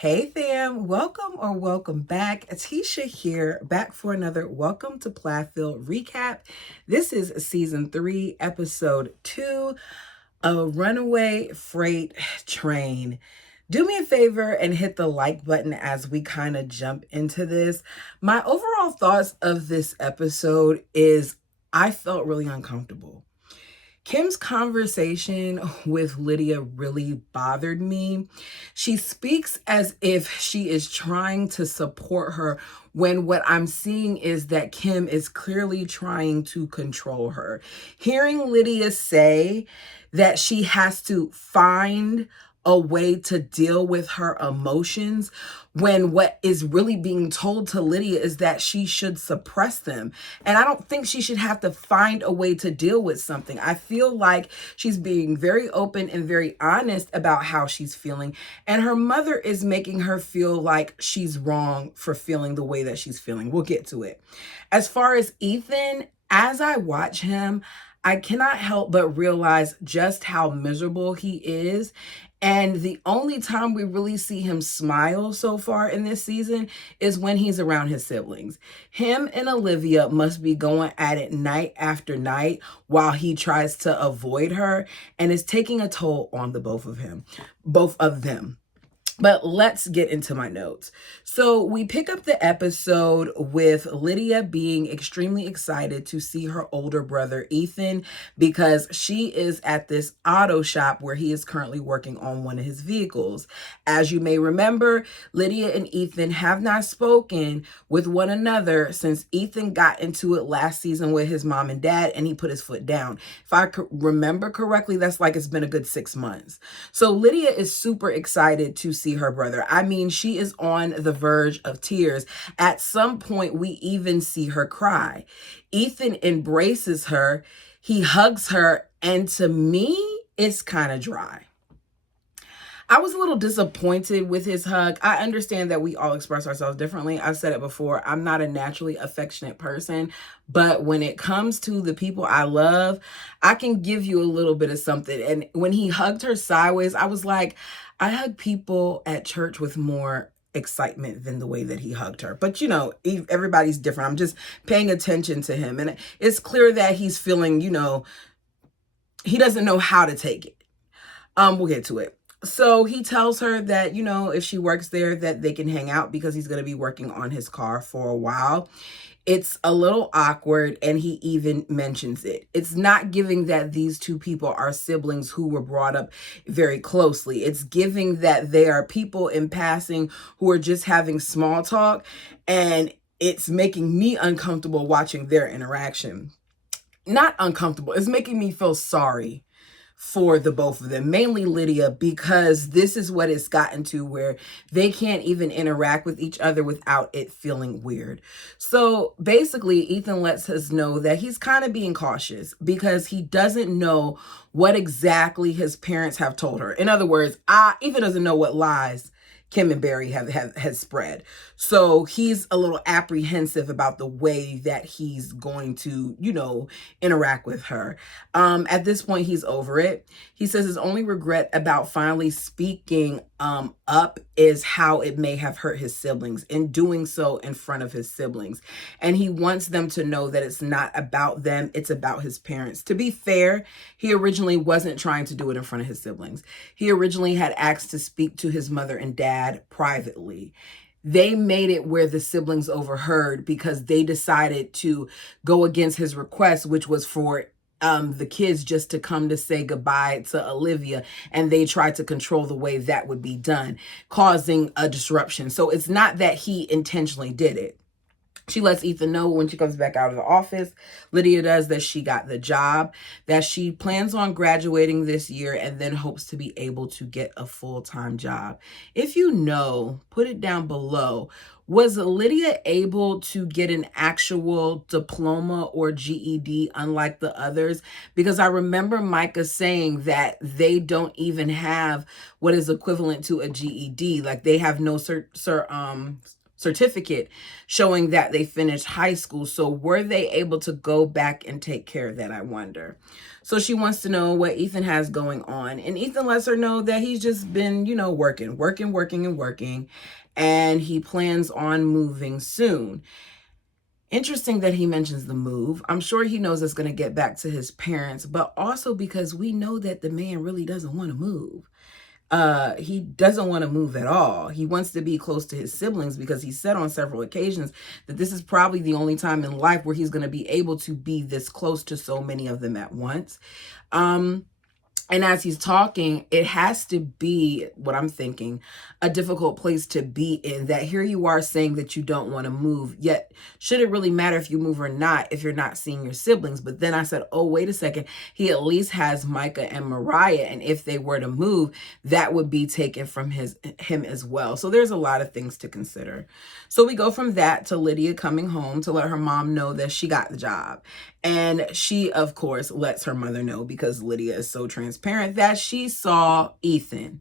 Hey fam, welcome or welcome back. Atisha here, back for another Welcome to Plathville recap. This is season 3, episode 2, A Runaway Freight Train. Do me a favor and hit the like button as we kind of jump into this. My overall thoughts of this episode is I felt really uncomfortable. Kim's conversation with Lydia really bothered me. She speaks as if she is trying to support her when what I'm seeing is that Kim is clearly trying to control her. Hearing Lydia say that she has to find a way to deal with her emotions when what is really being told to Lydia is that she should suppress them. And I don't think she should have to find a way to deal with something. I feel like she's being very open and very honest about how she's feeling. And her mother is making her feel like she's wrong for feeling the way that she's feeling. We'll get to it. As far as Ethan, as I watch him, I cannot help but realize just how miserable he is. And the only time we really see him smile so far in this season is when he's around his siblings. Him and Olivia must be going at it night after night while he tries to avoid her, and it's taking a toll on the both of them. But let's get into my notes. So we pick up the episode with Lydia being extremely excited to see her older brother, Ethan, because she is at this auto shop where he is currently working on one of his vehicles. As you may remember, Lydia and Ethan have not spoken with one another since Ethan got into it last season with his mom and dad, and he put his foot down. If I remember correctly, that's like it's been a good 6 months. So Lydia is super excited to see her brother. I mean, she is on the verge of tears. At some point, we even see her cry. Ethan embraces her, he hugs her, and to me, it's kind of dry. I was a little disappointed with his hug. I understand that we all express ourselves differently. I've said it before. I'm not a naturally affectionate person, but when it comes to the people I love, I can give you a little bit of something. And when he hugged her sideways, I was like, I hug people at church with more excitement than the way that he hugged her. But everybody's different. I'm just paying attention to him. And it's clear that he's feeling, he doesn't know how to take it. We'll get to it. So he tells her that, if she works there, that they can hang out because he's going to be working on his car for a while. It's a little awkward, and he even mentions it. It's not giving that these two people are siblings who were brought up very closely. It's giving that they are people in passing who are just having small talk, and it's making me uncomfortable watching their interaction. Not uncomfortable. It's making me feel sorry for the both of them, mainly Lydia, because this is what it's gotten to where they can't even interact with each other without it feeling weird. So basically, Ethan lets us know that he's kind of being cautious because he doesn't know what exactly his parents have told her. In other words, Ethan doesn't know what lies Kim and Barry has spread. So he's a little apprehensive about the way that he's going to, interact with her. At this point, he's over it. He says his only regret about finally speaking up is how it may have hurt his siblings in doing so in front of his siblings. And he wants them to know that it's not about them, it's about his parents. To be fair, he originally wasn't trying to do it in front of his siblings. He originally had asked to speak to his mother and dad privately. They made it where the siblings overheard because they decided to go against his request, which was for the kids just to come to say goodbye to Olivia, and they tried to control the way that would be done, causing a disruption. So it's not that he intentionally did it. She lets Ethan know when she comes back out of the office, Lydia does, that she got the job, that she plans on graduating this year and then hopes to be able to get a full-time job. If you know, put it down below. Was Lydia able to get an actual diploma or GED unlike the others? Because I remember Micah saying that they don't even have what is equivalent to a GED. Like they have no certificate showing that they finished high school. So were they able to go back and take care of that, I wonder? So she wants to know what Ethan has going on. And Ethan lets her know that he's just been, working. And he plans on moving soon. Interesting that he mentions the move. I'm sure he knows it's going to get back to his parents, but also because we know that the man really doesn't want to move. He doesn't want to move at all. He wants to be close to his siblings because he said on several occasions that this is probably the only time in life where he's going to be able to be this close to so many of them at once. And as he's talking, it has to be, what I'm thinking, a difficult place to be in, that here you are saying that you don't want to move, yet should it really matter if you move or not if you're not seeing your siblings? But then I said, oh, wait a second, he at least has Micah and Mariah, and if they were to move, that would be taken from him as well. So there's a lot of things to consider. So we go from that to Lydia coming home to let her mom know that she got the job. And she, of course, lets her mother know, because Lydia is so transparent, that she saw Ethan.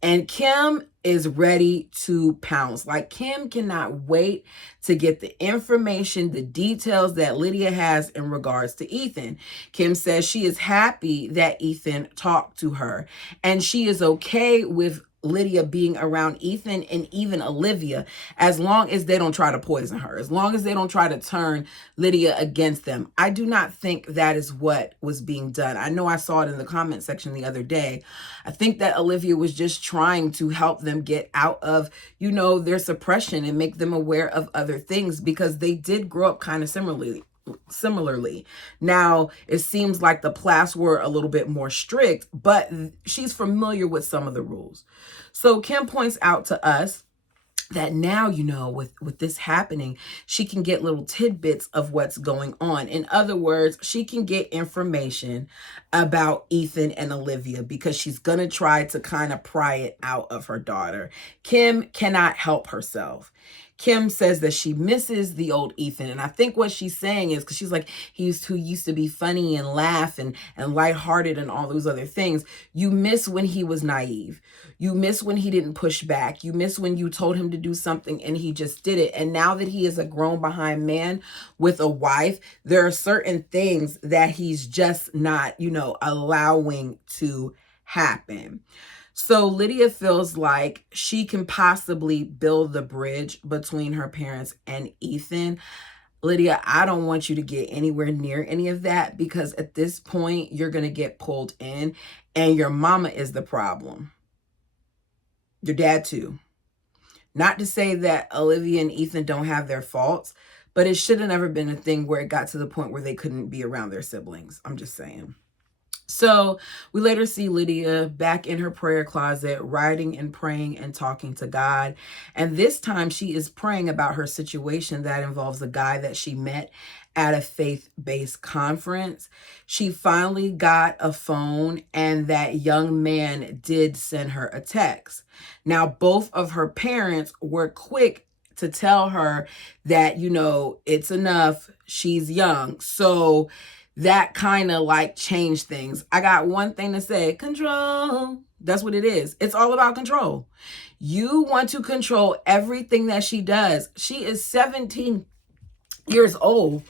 And Kim is ready to pounce. Like, Kim cannot wait to get the information, the details that Lydia has in regards to Ethan. Kim says she is happy that Ethan talked to her, and she is okay with Lydia being around Ethan and even Olivia, as long as they don't try to poison her, as long as they don't try to turn Lydia against them. I do not think that is what was being done. I know I saw it in the comment section the other day. I think that Olivia was just trying to help them get out of, their suppression and make them aware of other things, because they did grow up kind of similarly. Now, it seems like the Plaths were a little bit more strict, but she's familiar with some of the rules. So Kim points out to us that now, with this happening, she can get little tidbits of what's going on. In other words, she can get information about Ethan and Olivia, because she's going to try to kind of pry it out of her daughter. Kim cannot help herself. Kim says that she misses the old Ethan. And I think what she's saying is, because she's like, he used to be funny and laugh and lighthearted and all those other things. You miss when he was naive. You miss when he didn't push back. You miss when you told him to do something and he just did it. And now that he is a grown behind man with a wife, there are certain things that he's just not, allowing to happen. So Lydia feels like she can possibly build the bridge between her parents and Ethan. Lydia, I don't want you to get anywhere near any of that, because at this point, you're going to get pulled in, and your mama is the problem. Your dad too. Not to say that Olivia and Ethan don't have their faults, but it should have never been a thing where it got to the point where they couldn't be around their siblings. I'm just saying. So we later see Lydia back in her prayer closet, writing and praying and talking to God. And this time she is praying about her situation that involves a guy that she met at a faith-based conference. She finally got a phone, and that young man did send her a text. Now, both of her parents were quick to tell her that, it's enough. She's young. So that kind of changed things. I got one thing to say: control. That's what it is. It's all about control. You want to control everything that she does. She is 17 years old.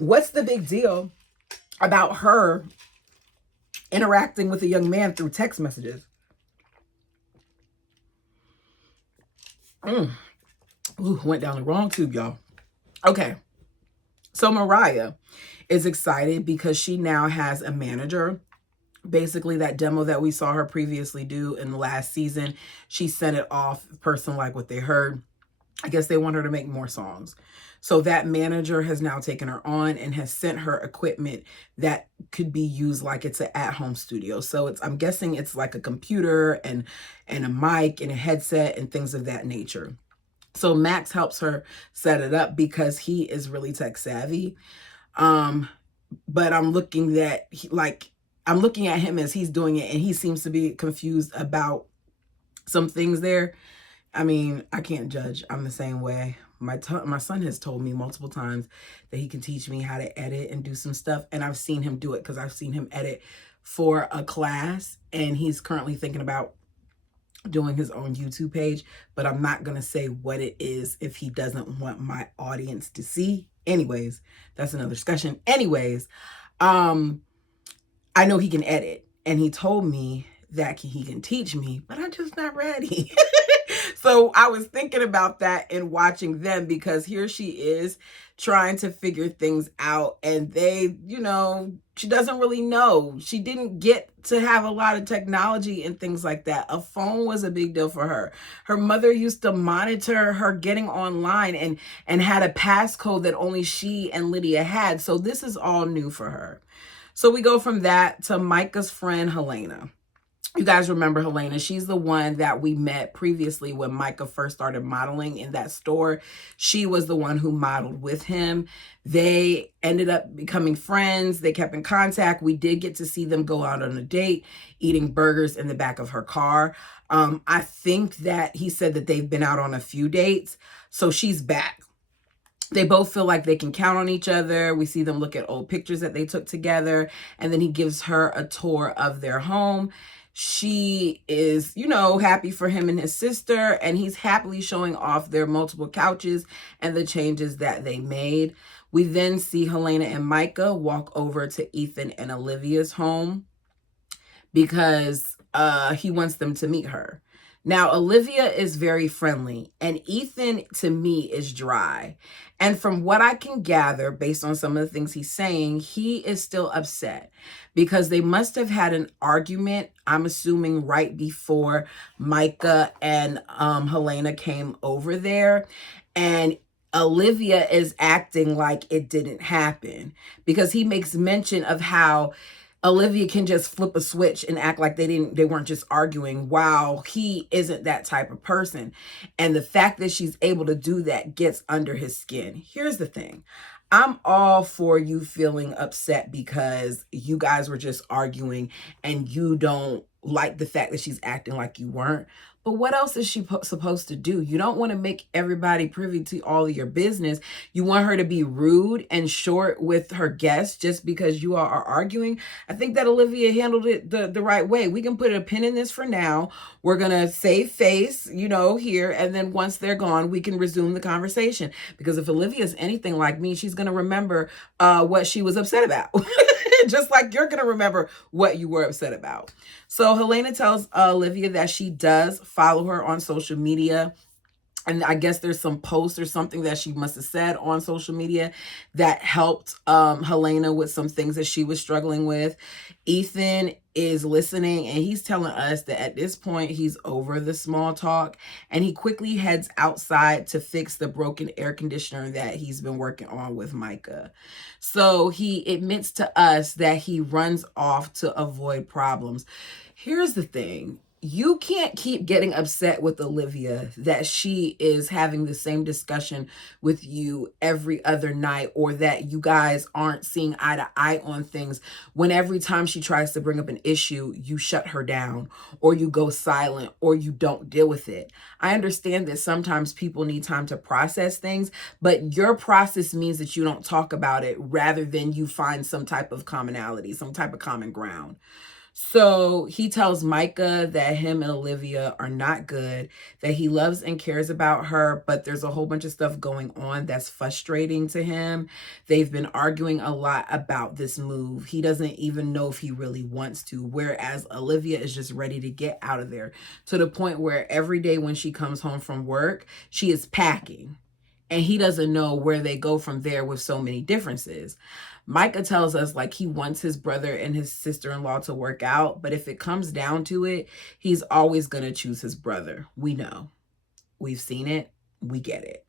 What's the big deal about her interacting with a young man through text messages? Ooh, went down the wrong tube, y'all. Okay. So Mariah is excited because she now has a manager. Basically, that demo that we saw her previously do in the last season, she sent it off. The person liked what they heard. I guess they want her to make more songs. So that manager has now taken her on and has sent her equipment that could be used like it's an at-home studio. So I'm guessing it's like a computer and a mic and a headset and things of that nature. So Max helps her set it up because he is really tech savvy. But I'm looking at him as he's doing it, and he seems to be confused about some things there. I mean, I can't judge. I'm the same way. My son has told me multiple times that he can teach me how to edit and do some stuff, and I've seen him do it because I've seen him edit for a class, and he's currently thinking about doing his own YouTube page, but I'm not going to say what it is if he doesn't want my audience to see. Anyways, that's another discussion. Anyways, I know he can edit, and he told me that he can teach me, but I'm just not ready. So I was thinking about that and watching them, because here she is trying to figure things out, and she doesn't really know. She didn't get to have a lot of technology and things like that. A phone was a big deal for her. Her mother used to monitor her getting online and had a passcode that only she and Lydia had. So this is all new for her. So we go from that to Micah's friend, Helena. You guys remember Helena. She's the one that we met previously when Micah first started modeling in that store. She was the one who modeled with him. They ended up becoming friends. They kept in contact. We did get to see them go out on a date, eating burgers in the back of her car. I think that he said that they've been out on a few dates. So she's back. They both feel like they can count on each other. We see them look at old pictures that they took together. And then he gives her a tour of their home. She is, happy for him and his sister, and he's happily showing off their multiple couches and the changes that they made. We then see Helena and Micah walk over to Ethan and Olivia's home because he wants them to meet her. Now, Olivia is very friendly, and Ethan, to me, is dry. And from what I can gather, based on some of the things he's saying, he is still upset because they must have had an argument, I'm assuming, right before Micah and Helena came over there. And Olivia is acting like it didn't happen because he makes mention of how Olivia can just flip a switch and act like they weren't just arguing, while he isn't that type of person. And the fact that she's able to do that gets under his skin. Here's the thing. I'm all for you feeling upset because you guys were just arguing and you don't like the fact that she's acting like you weren't. But what else is she supposed to do? You don't want to make everybody privy to all of your business. You want her to be rude and short with her guests just because you all are arguing. I think that Olivia handled it the right way. We can put a pin in this for now. We're going to save face, here. And then once they're gone, we can resume the conversation. Because if Olivia is anything like me, she's going to remember what she was upset about. Just like you're going to remember what you were upset about. So Helena tells Olivia that she does follow her on social media. And I guess there's some posts or something that she must have said on social media that helped Helena with some things that she was struggling with. Ethan is listening, and he's telling us that at this point he's over the small talk, and he quickly heads outside to fix the broken air conditioner that he's been working on with Micah. So he admits to us that he runs off to avoid problems. Here's the thing. You can't keep getting upset with Olivia that she is having the same discussion with you every other night, or that you guys aren't seeing eye to eye on things, when every time she tries to bring up an issue, you shut her down, or you go silent, or you don't deal with it. I understand that sometimes people need time to process things, but your process means that you don't talk about it rather than you find some type of commonality, some type of common ground. So he tells Micah that him and Olivia are not good, that he loves and cares about her, but there's a whole bunch of stuff going on that's frustrating to him. They've been arguing a lot about this move. He doesn't even know if he really wants to, whereas Olivia is just ready to get out of there, to the point where every day when she comes home from work, she is packing. And he doesn't know where they go from there with so many differences. Micah tells us like he wants his brother and his sister-in-law to work out, but if it comes down to it, he's always going to choose his brother. We know. We've seen it. We get it.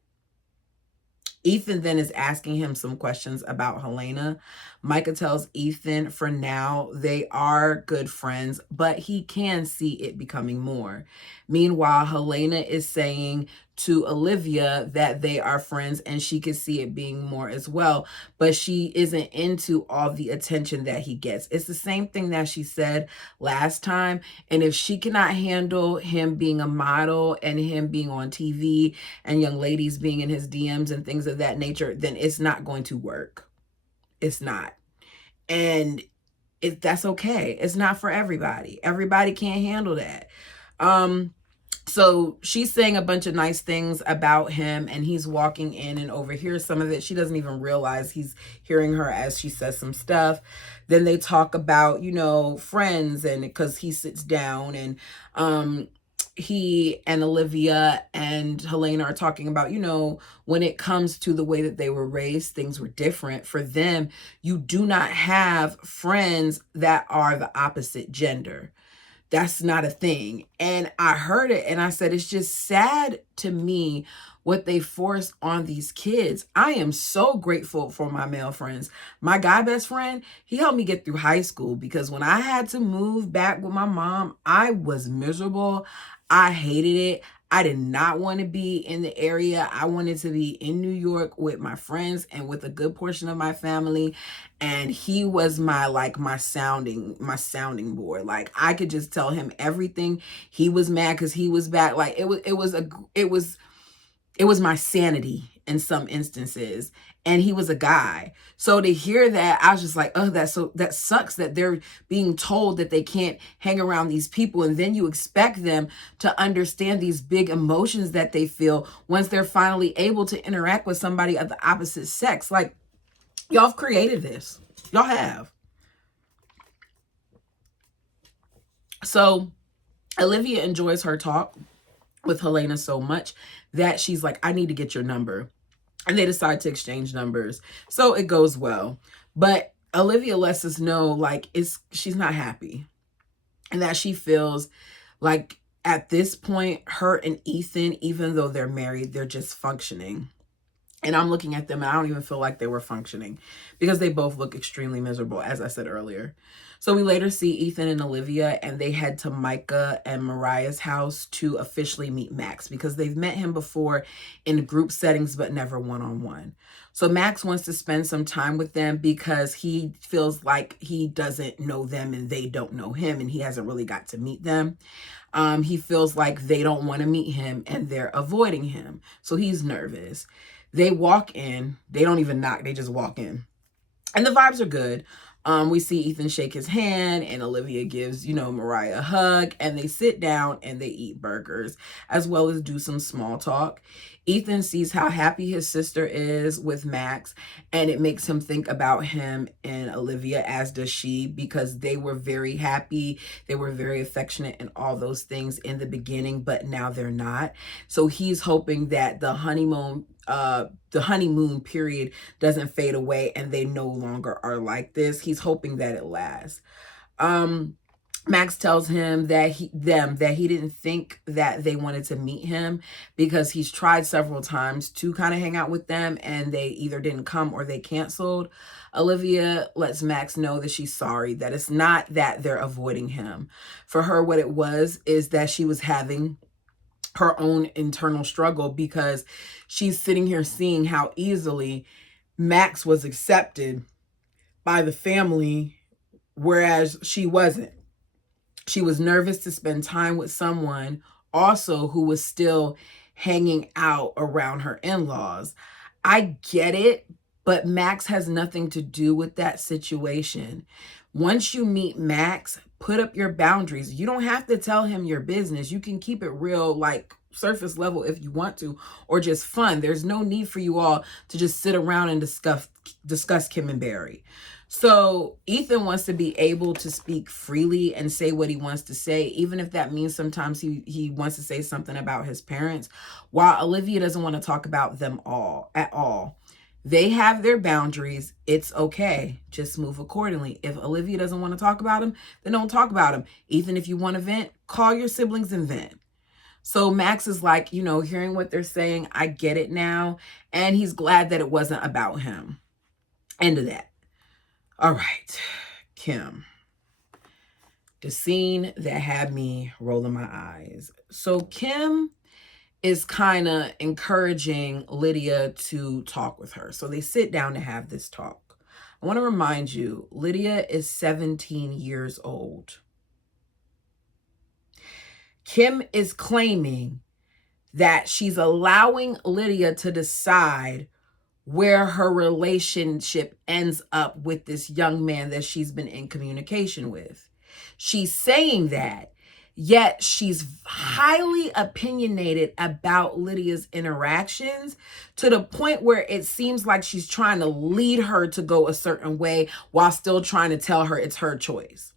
Ethan then is asking him some questions about Helena. Micah tells Ethan for now they are good friends, but he can see it becoming more. Meanwhile, Helena is saying to Olivia that they are friends and she could see it being more as well, but she isn't into all the attention that he gets. It's the same thing that she said last time. And if she cannot handle him being a model and him being on TV and young ladies being in his DMs and things of that nature, then it's not going to work. It's not. And that's okay. It's not for everybody. Everybody can't handle that. So she's saying a bunch of nice things about him, and he's walking in and overhears some of it. She doesn't even realize he's hearing her as she says some stuff. Then they talk about, friends, and because he sits down, and he and Olivia and Helena are talking about, when it comes to the way that they were raised, things were different. For them, you do not have friends that are the opposite gender. That's not a thing. And I heard it and I said, it's just sad to me what they force on these kids. I am so grateful for my male friends. My guy best friend, he helped me get through high school, because when I had to move back with my mom, I was miserable. I hated it. I did not want to be in the area. I wanted to be in New York with my friends and with a good portion of my family. And he was my sounding board. Like, I could just tell him everything. He was mad because he was back. Like, it was my sanity in some instances. And he was a guy. So to hear that, I was just like, oh, that sucks that they're being told that they can't hang around these people. And then you expect them to understand these big emotions that they feel once they're finally able to interact with somebody of the opposite sex. Like, y'all have created this. Y'all have. So Olivia enjoys her talk with Helena so much that she's like, I need to get your number. And they decide to exchange numbers. So it goes well. But Olivia lets us know, like, she's not happy. And that she feels like at this point, her and Ethan, even though they're married, they're just functioning. And I'm looking at them and I don't even feel like they were functioning, because they both look extremely miserable, as I said earlier. So we later see Ethan and Olivia, and they head to Micah and Mariah's house to officially meet Max, because they've met him before in group settings, but never one-on-one. So Max wants to spend some time with them because he feels like he doesn't know them and they don't know him, and he hasn't really got to meet them. He feels like they don't want to meet him and they're avoiding him. So he's nervous. They walk in. They don't even knock. They just walk in. And the vibes are good. We see Ethan shake his hand, and Olivia gives, Mariah a hug, and they sit down and they eat burgers, as well as do some small talk. Ethan sees how happy his sister is with Max, and it makes him think about him and Olivia, as does she, because they were very happy. They were very affectionate and all those things in the beginning, but now they're not. So he's hoping that the honeymoon period doesn't fade away and they no longer are like this. He's hoping that it lasts. Max tells him that he didn't think that they wanted to meet him, because he's tried several times to kind of hang out with them and they either didn't come or they canceled. Olivia lets Max know that she's sorry, that it's not that they're avoiding him. For her, what it was is that she was having her own internal struggle, because she's sitting here seeing how easily Max was accepted by the family, whereas she wasn't. She was nervous to spend time with someone also who was still hanging out around her in-laws. I get it, but Max has nothing to do with that situation. Once you meet Max, put up your boundaries. You don't have to tell him your business. You can keep it real, like surface level if you want to, or just fun. There's no need for you all to just sit around and discuss Kim and Barry. So Ethan wants to be able to speak freely and say what he wants to say, even if that means sometimes he wants to say something about his parents, while Olivia doesn't want to talk about them at all. They have their boundaries. It's okay. Just move accordingly. If Olivia doesn't want to talk about him, then don't talk about him. Ethan, if you want to vent, call your siblings and vent. So Max is like, hearing what they're saying, I get it now. And he's glad that it wasn't about him. End of that. All right, Kim. The scene that had me rolling my eyes. So Kim is kind of encouraging Lydia to talk with her. So they sit down to have this talk. I want to remind you, Lydia is 17 years old. Kim is claiming that she's allowing Lydia to decide where her relationship ends up with this young man that she's been in communication with. She's saying that Yet she's highly opinionated about Lydia's interactions to the point where it seems like she's trying to lead her to go a certain way while still trying to tell her it's her choice.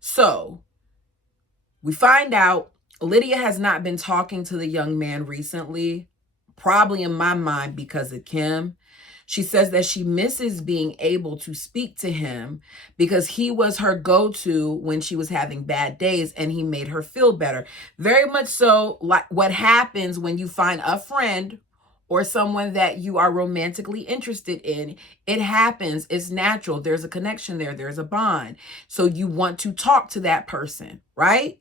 So we find out Lydia has not been talking to the young man recently, probably in my mind because of Kim. She says that she misses being able to speak to him because he was her go-to when she was having bad days and he made her feel better. Very much so like what happens when you find a friend or someone that you are romantically interested in. It happens. It's natural. There's a connection there. There's a bond. So you want to talk to that person, right?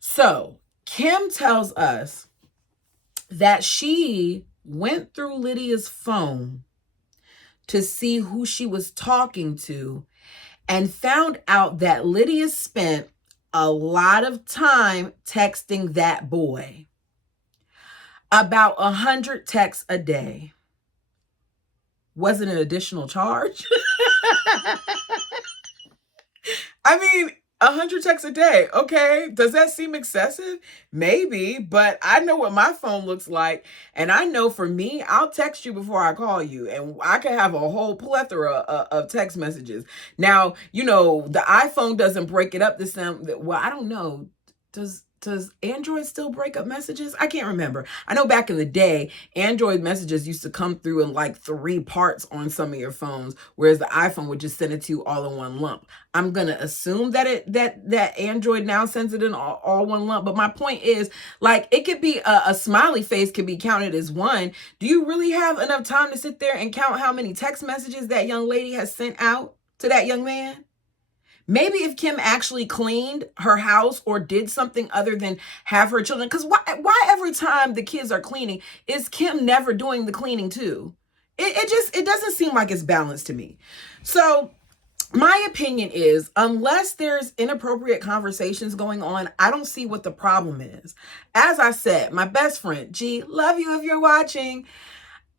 So Kim tells us that she went through Lydia's phone to see who she was talking to and found out that Lydia spent a lot of time texting that boy. About 100 texts a day. Was it an additional charge? I mean, 100 texts a day. Okay. Does that seem excessive? Maybe, but I know what my phone looks like. And I know for me, I'll text you before I call you. And I can have a whole plethora of text messages. Now, you know, the iPhone doesn't break it up the same. Well, I don't know. Does Android still break up messages? I can't remember. I know back in the day, Android messages used to come through in like 3 parts on some of your phones, whereas the iPhone would just send it to you all in one lump. I'm going to assume that that Android now sends it in all one lump. But my point is, like, it could be a smiley face could be counted as one. Do you really have enough time to sit there and count how many text messages that young lady has sent out to that young man? Maybe if Kim actually cleaned her house or did something other than have her children, because why every time the kids are cleaning, is Kim never doing the cleaning too? It doesn't seem like it's balanced to me. So my opinion is, unless there's inappropriate conversations going on, I don't see what the problem is. As I said, my best friend, G, love you if you're watching.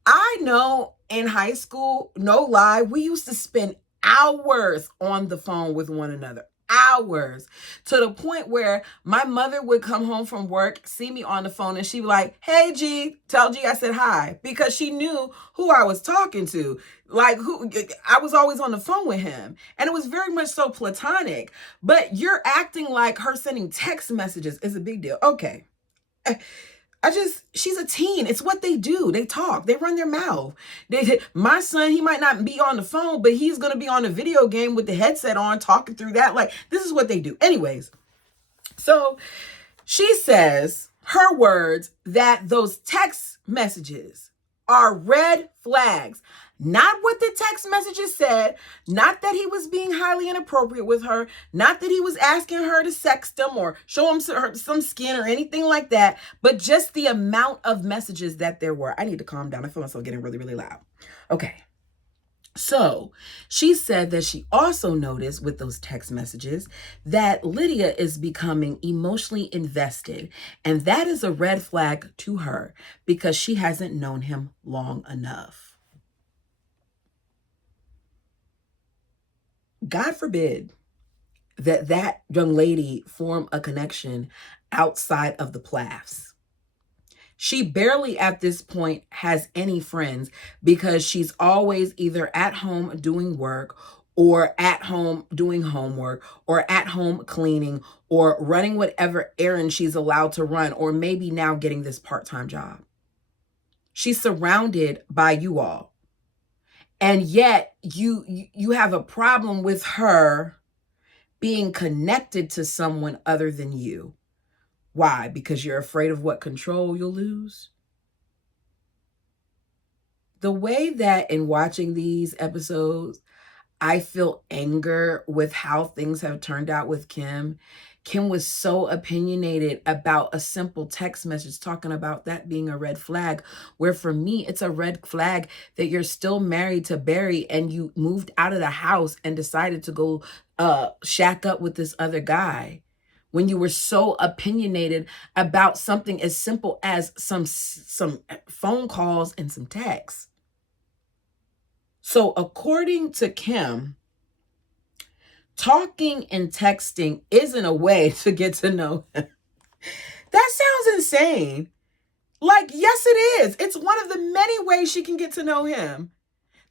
I know in high school, no lie, we used to spend hours on the phone with one another. Hours. To the point where my mother would come home from work, see me on the phone, and she'd be like, hey, G, tell G I said hi. Because she knew who I was talking to. Like, who I was always on the phone with him. And it was very much so platonic. But you're acting like her sending text messages is a big deal. Okay. She's a teen. It's what they do. They talk. They run their mouth. My son, he might not be on the phone, but he's going to be on a video game with the headset on, talking through that. Like, this is what they do. Anyways, so she says, her words, that those text messages are red flags. Not what the text messages said, not that he was being highly inappropriate with her, not that he was asking her to sext him or show him some skin or anything like that, but just the amount of messages that there were. I need to calm down. I feel myself getting really, really loud. Okay. So she said that she also noticed with those text messages that Lydia is becoming emotionally invested. And that is a red flag to her because she hasn't known him long enough. God forbid that young lady form a connection outside of the Plaths. She barely at this point has any friends because she's always either at home doing work or at home doing homework or at home cleaning or running whatever errand she's allowed to run, or maybe now getting this part-time job. She's surrounded by you all. And yet you have a problem with her being connected to someone other than you. Why? Because you're afraid of what control you'll lose? The way that in watching these episodes, I feel anger with how things have turned out with Kim. Kim was so opinionated about a simple text message talking about that being a red flag, where for me, it's a red flag that you're still married to Barry and you moved out of the house and decided to go shack up with this other guy when you were so opinionated about something as simple as some phone calls and some texts. So according to Kim, talking and texting isn't a way to get to know him. That sounds insane. Like, yes, it is. It's one of the many ways she can get to know him.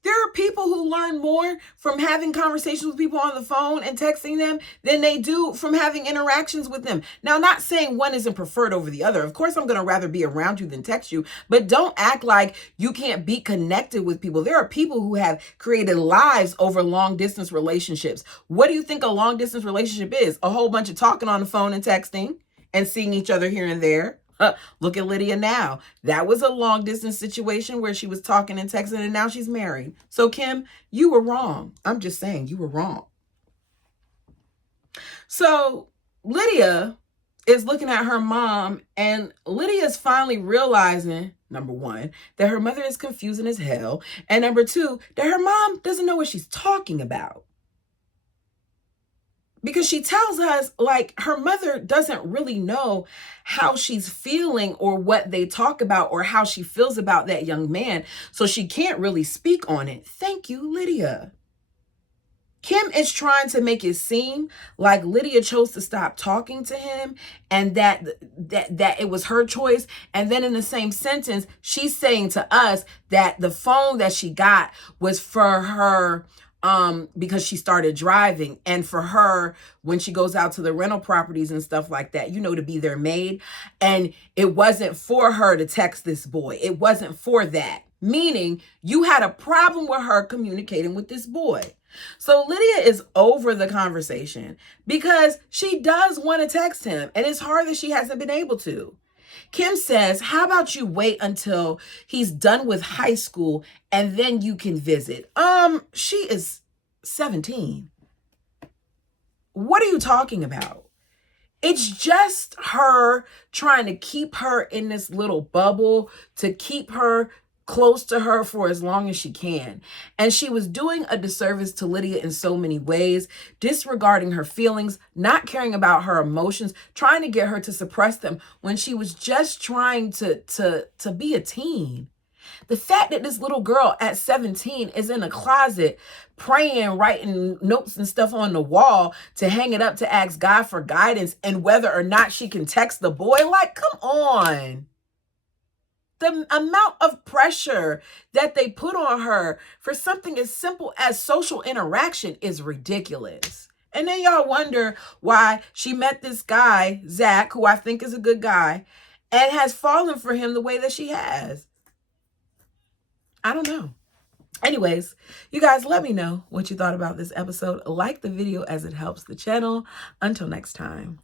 There are people who learn more from having conversations with people on the phone and texting them than they do from having interactions with them. Now, not saying one isn't preferred over the other. Of course, I'm going to rather be around you than text you, but don't act like you can't be connected with people. There are people who have created lives over long distance relationships. What do you think a long distance relationship is? A whole bunch of talking on the phone and texting and seeing each other here and there. Look at Lydia now. That was a long distance situation where she was talking and texting, and now she's married. So Kim, you were wrong. I'm just saying you were wrong. So Lydia is looking at her mom, and Lydia is finally realizing, number one, that her mother is confusing as hell, and number two, that her mom doesn't know what she's talking about. Because she tells us, like, her mother doesn't really know how she's feeling or what they talk about or how she feels about that young man. So she can't really speak on it. Thank you, Lydia. Kim is trying to make it seem like Lydia chose to stop talking to him and that it was her choice. And then in the same sentence, she's saying to us that the phone that she got was for her because she started driving, and for her when she goes out to the rental properties and stuff like that, you know, to be their maid. And it wasn't for her to text this boy. It wasn't for that. Meaning you had a problem with her communicating with this boy. So Lydia is over the conversation because she does want to text him, and it's hard that she hasn't been able to. Kim says, how about you wait until he's done with high school and then you can visit? She is 17. What are you talking about? It's just her trying to keep her in this little bubble, to keep her close to her for as long as she can. And she was doing a disservice to Lydia in so many ways, disregarding her feelings, not caring about her emotions, trying to get her to suppress them when she was just trying to be a teen. The fact that this little girl at 17 is in a closet praying, writing notes and stuff on the wall to hang it up to ask God for guidance and whether or not she can text the boy, like, come on. The amount of pressure that they put on her for something as simple as social interaction is ridiculous. And then y'all wonder why she met this guy, Zach, who I think is a good guy, and has fallen for him the way that she has. I don't know. Anyways, you guys, let me know what you thought about this episode. Like the video as it helps the channel. Until next time.